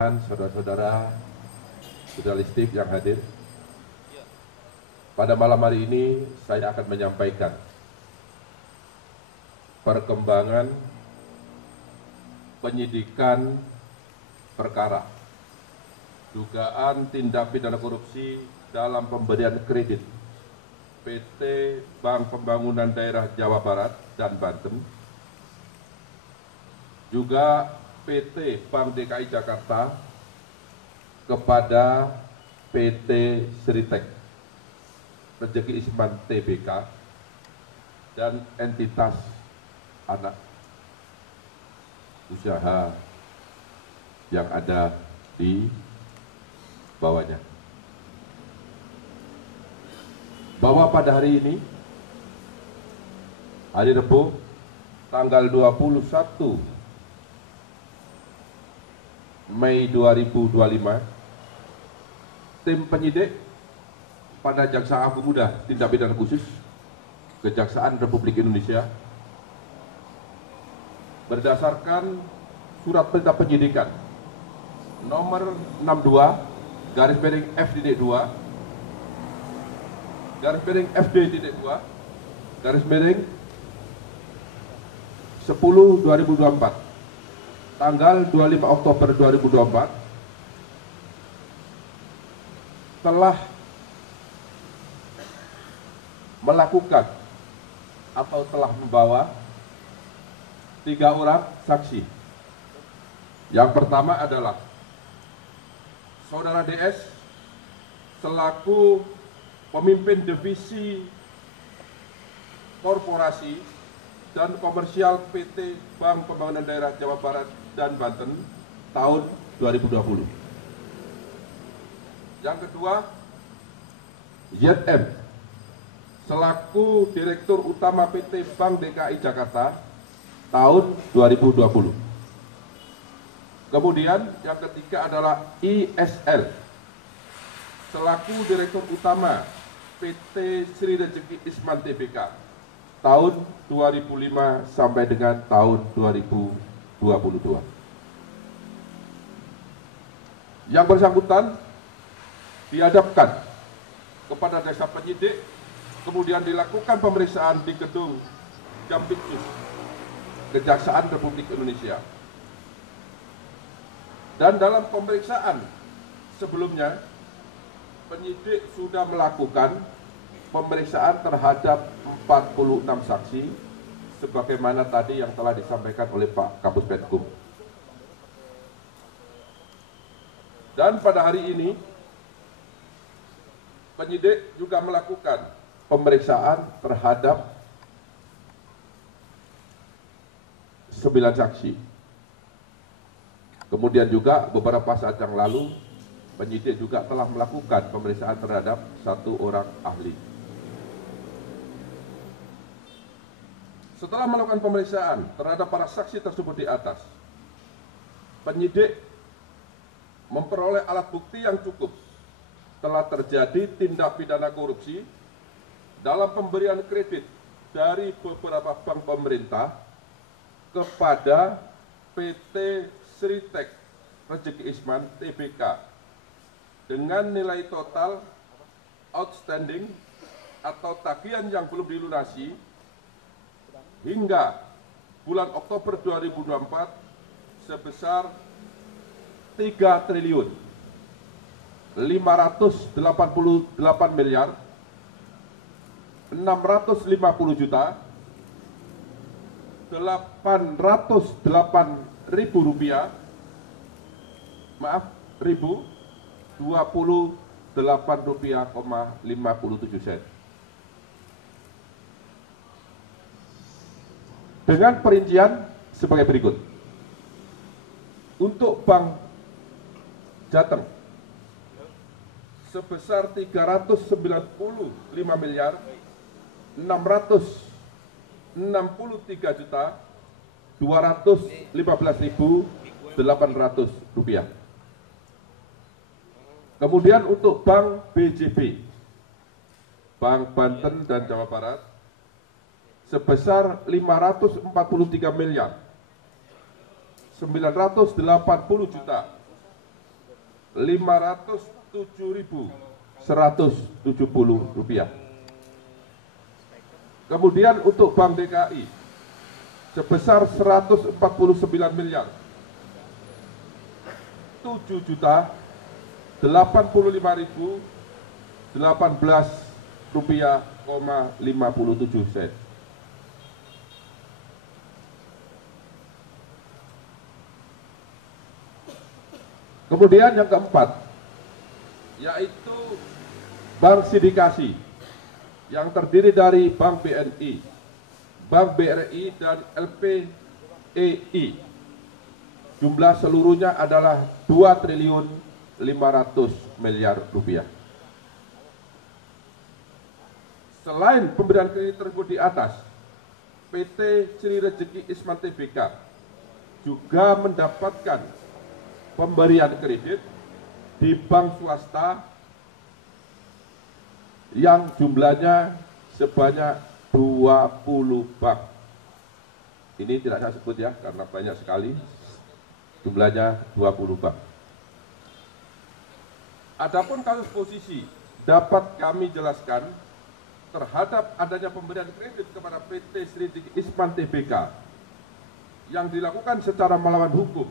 Saudara-saudara jurnalistik yang hadir, pada malam hari ini saya akan menyampaikan perkembangan penyidikan perkara dugaan tindak pidana korupsi dalam pemberian kredit PT Bank Pembangunan Daerah Jawa Barat dan Banten, juga PT Bank DKI Jakarta kepada PT Sritek Rezeki Isman Tbk dan entitas anak usaha yang ada di bawahnya. Bahwa pada hari ini, hari Rabu, tanggal 21 Mei 2025, tim penyidik pada Jaksa Agung Muda Tindak Pidana Khusus Kejaksaan Republik Indonesia berdasarkan surat perintah penyidikan nomor 62 garis miring FDD2 garis miring FD2 garis miring 10/2024 tanggal 25 Oktober 2024 telah melakukan atau telah membawa 3 orang saksi. Yang pertama adalah Saudara DS selaku pemimpin divisi korporasi dan komersial PT Bank Pembangunan Daerah Jawa Barat dan Banten tahun 2020. Yang kedua, YM selaku Direktur Utama PT Bank DKI Jakarta tahun 2020. Kemudian yang ketiga adalah ISL selaku Direktur Utama PT Sri Rezeki Isman Tbk tahun 2005 sampai dengan tahun 2022. Yang bersangkutan dihadapkan kepada jaksa penyidik, kemudian dilakukan pemeriksaan di gedung Jampitsus Kejaksaan Republik Indonesia. Dan dalam pemeriksaan sebelumnya, penyidik sudah melakukan pemeriksaan terhadap 46 saksi sebagaimana tadi yang telah disampaikan oleh Pak Kapus Penkum. Dan pada hari ini penyidik juga melakukan pemeriksaan terhadap 9 saksi. Kemudian juga beberapa saat yang lalu penyidik juga telah melakukan pemeriksaan terhadap 1 orang ahli. Setelah melakukan pemeriksaan terhadap para saksi tersebut di atas, penyidik memperoleh alat bukti yang cukup telah terjadi tindak pidana korupsi dalam pemberian kredit dari beberapa bank pemerintah kepada PT Sritek Rezeki Isman Tbk dengan nilai total outstanding atau tagihan yang belum dilunasi hingga bulan Oktober 2024 sebesar 3 triliun 588 miliar 650 juta 808 ribu rupiah, maaf, ribu 28 rupiah, 57 sen. Dengan perincian sebagai berikut. Untuk Bank Jateng sebesar 395 miliar 663 juta 215.800 rupiah. Kemudian untuk Bank BJB, Bank Banten dan Jawa Barat sebesar 543 miliar 980 juta Rp507.170. Kemudian untuk Bank DKI sebesar 149 miliar 7.085.018 rupiah, 57 sen. Kemudian yang keempat, yaitu bank sindikasi yang terdiri dari Bank BNI, Bank BRI, dan LPEI. Jumlah seluruhnya adalah 2.500 miliar rupiah. Selain pemberian kredit tersebut di atas, PT Sri Rejeki Isman Tbk juga mendapatkan pemberian kredit di bank swasta yang jumlahnya sebanyak 20 bank. Ini tidak saya sebut ya, karena banyak sekali, jumlahnya 20 bank. Adapun kasus posisi dapat kami jelaskan terhadap adanya pemberian kredit kepada PT Sri Rejeki Isman Tbk yang dilakukan secara melawan hukum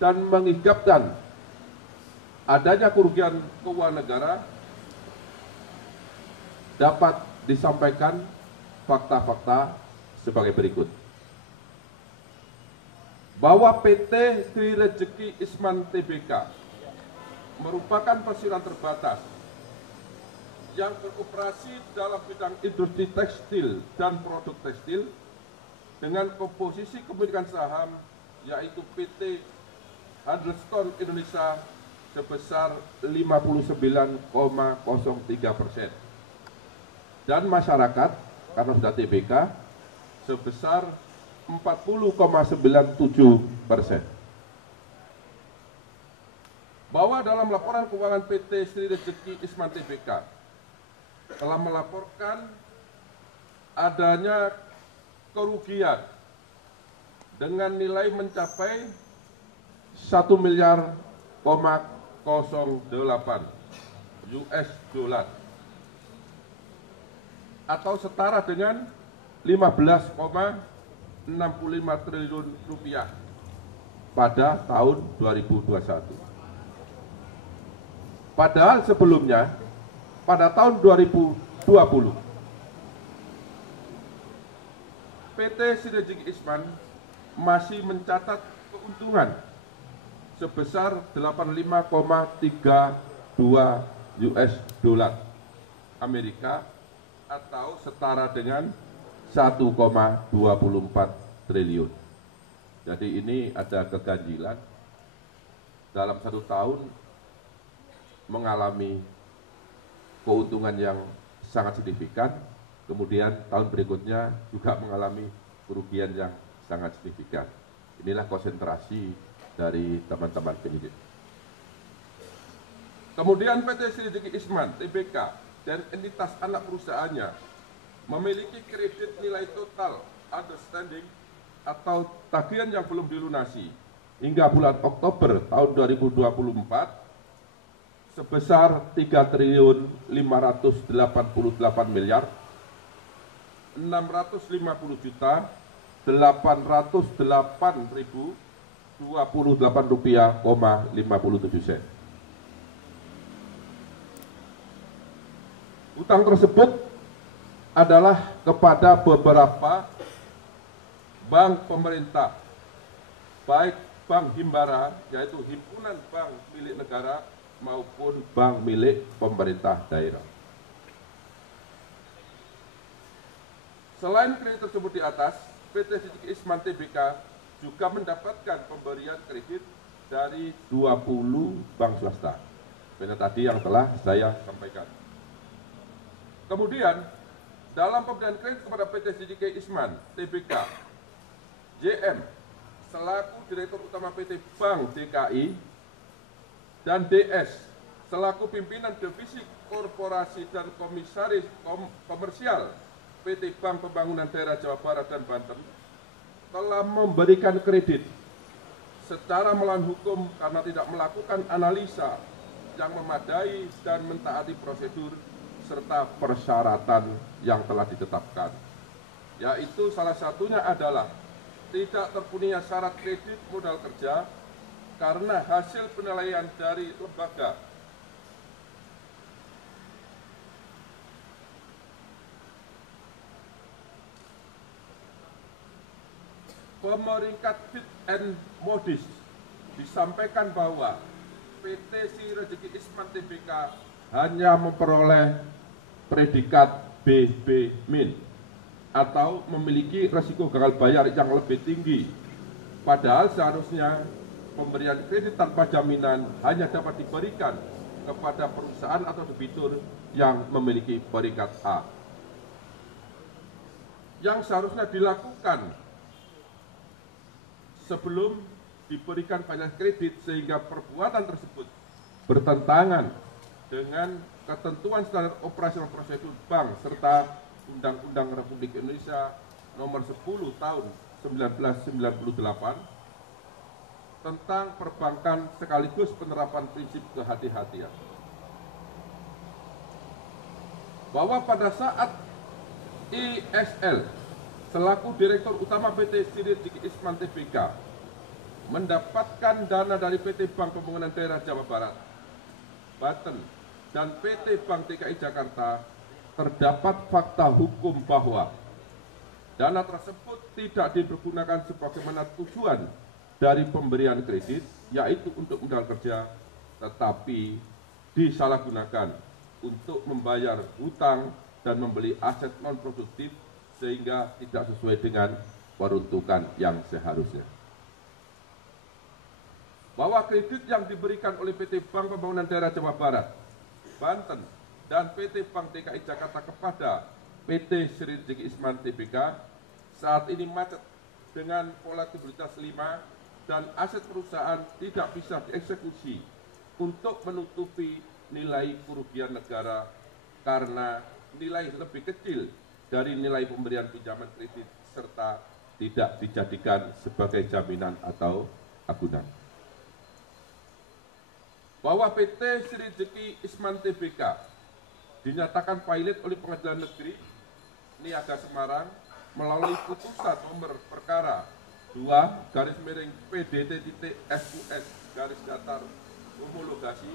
dan mengakibatkan adanya kerugian keuangan negara, dapat disampaikan fakta-fakta sebagai berikut. Bahwa PT Sri Rejeki Isman Tbk merupakan persiran terbatas yang beroperasi dalam bidang industri tekstil dan produk tekstil dengan komposisi kepemilikan saham yaitu PT Handelscorp Indonesia sebesar 59,03% dan masyarakat karena sudah TBK sebesar 40,97%. Bahwa dalam laporan keuangan PT Sri Rejeki Isman Tbk telah melaporkan adanya kerugian dengan nilai mencapai 1 miliar 08 US dollar atau setara dengan 15,65 triliun rupiah pada tahun 2021. Padahal sebelumnya pada tahun 2020 PT Sri Rejeki Isman masih mencatat keuntungan sebesar 85,32 US dollar Amerika atau setara dengan 1,24 triliun. Jadi ini ada keganjilan dalam satu tahun mengalami keuntungan yang sangat signifikan, kemudian tahun berikutnya juga mengalami kerugian yang sangat signifikan. Inilah konsentrasi dari teman-teman penyidik. Kemudian PT Sri Rejeki Isman Tbk dan entitas anak perusahaannya memiliki kredit nilai total outstanding atau tagihan yang belum dilunasi hingga bulan Oktober tahun 2024 sebesar 3.588 miliar 650.808.028 rupiah, 57 sen. Utang tersebut adalah kepada beberapa bank pemerintah, baik bank himbara yaitu himpunan bank milik negara maupun bank milik pemerintah daerah. Selain kredit tersebut di atas, PT Sri Rejeki Isman Tbk juga mendapatkan pemberian kredit dari 20 bank swasta. Seperti tadi yang telah saya sampaikan. Kemudian, dalam pemberian kredit kepada PT Sri Rejeki Isman Tbk, JM selaku Direktur Utama PT Bank DKI dan DS selaku pimpinan divisi korporasi dan komisaris komersial PT Bank Pembangunan Daerah Jawa Barat dan Banten telah memberikan kredit secara melawan hukum karena tidak melakukan analisa yang memadai dan mentaati prosedur serta persyaratan yang telah ditetapkan. Yaitu salah satunya adalah tidak terpenuhinya syarat kredit modal kerja karena hasil penilaian dari lembaga pemeringkat Fit and Modis disampaikan bahwa PT Sri Rezeki Isman Tbk hanya memperoleh predikat BB- atau memiliki risiko gagal bayar yang lebih tinggi. Padahal seharusnya pemberian kredit tanpa jaminan hanya dapat diberikan kepada perusahaan atau debitur yang memiliki peringkat A. Yang seharusnya dilakukan sebelum diberikan pembayaran kredit sehingga perbuatan tersebut bertentangan dengan ketentuan standar operasional prosedur bank serta Undang-Undang Republik Indonesia Nomor 10 Tahun 1998 tentang perbankan sekaligus penerapan prinsip kehati-hatian. Bahwa pada saat ISL selaku Direktur Utama PT Sri Rezeki Isman Tbk mendapatkan dana dari PT Bank Pembangunan Daerah Jawa Barat, Banten, dan PT Bank DKI Jakarta, terdapat fakta hukum bahwa dana tersebut tidak dipergunakan sebagaimana tujuan dari pemberian kredit, yaitu untuk modal kerja, tetapi disalahgunakan untuk membayar hutang dan membeli aset non-produktif sehingga tidak sesuai dengan peruntukan yang seharusnya. Bahwa kredit yang diberikan oleh PT Bank Pembangunan Daerah Jawa Barat, Banten, dan PT Bank DKI Jakarta kepada PT Sri Rezeki Isman Tbk saat ini macet dengan volatilitas 5 dan aset perusahaan tidak bisa dieksekusi untuk menutupi nilai kerugian negara karena nilai lebih kecil dari nilai pemberian pinjaman kredit serta tidak dijadikan sebagai jaminan atau agunan. Bahwa PT Sri Rezeki Isman Tbk dinyatakan pilot oleh Pengadilan Negeri Niaga Semarang melalui putusan nomor perkara 2/PDT.SUS homologasi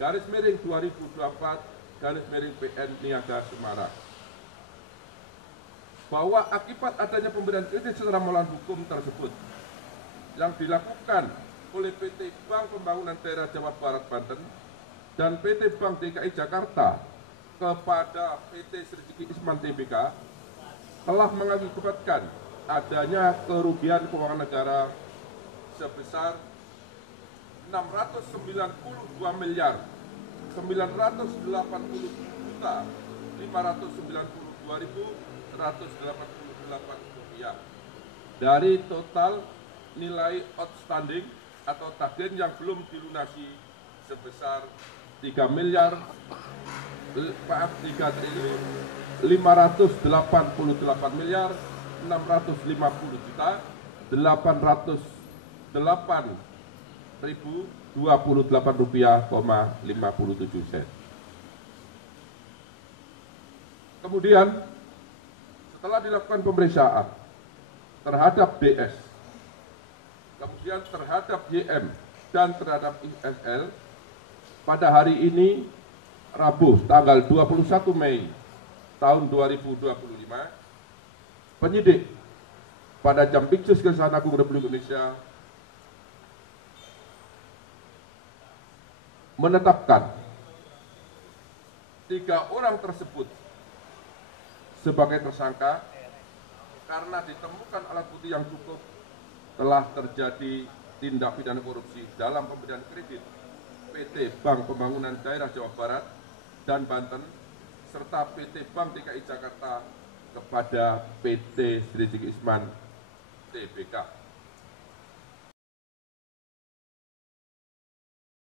/2024/PN Niaga Semarang. Bahwa akibat adanya pemberian kredit secara melawan hukum tersebut yang dilakukan oleh PT Bank Pembangunan Daerah Jawa Barat Banten dan PT Bank DKI Jakarta kepada PT Sri Rezeki Isman Tbk telah mengakibatkan adanya kerugian keuangan negara sebesar 689.592.188 rupiah dari total nilai outstanding atau tagihan yang belum dilunasi sebesar 3.538.808.828 rupiah,57 sen. Kemudian setelah dilakukan pemeriksaan terhadap DS, kemudian terhadap YM dan terhadap ISL, pada hari ini Rabu tanggal 21 Mei tahun 2025, penyidik pada Jampitsus Kejaksaan Agung Republik Indonesia menetapkan 3 orang tersebut sebagai tersangka karena ditemukan alat bukti yang cukup telah terjadi tindak pidana korupsi dalam pemberian kredit PT Bank Pembangunan Daerah Jawa Barat dan Banten serta PT Bank DKI Jakarta kepada PT Sri Rezeki Isman Tbk.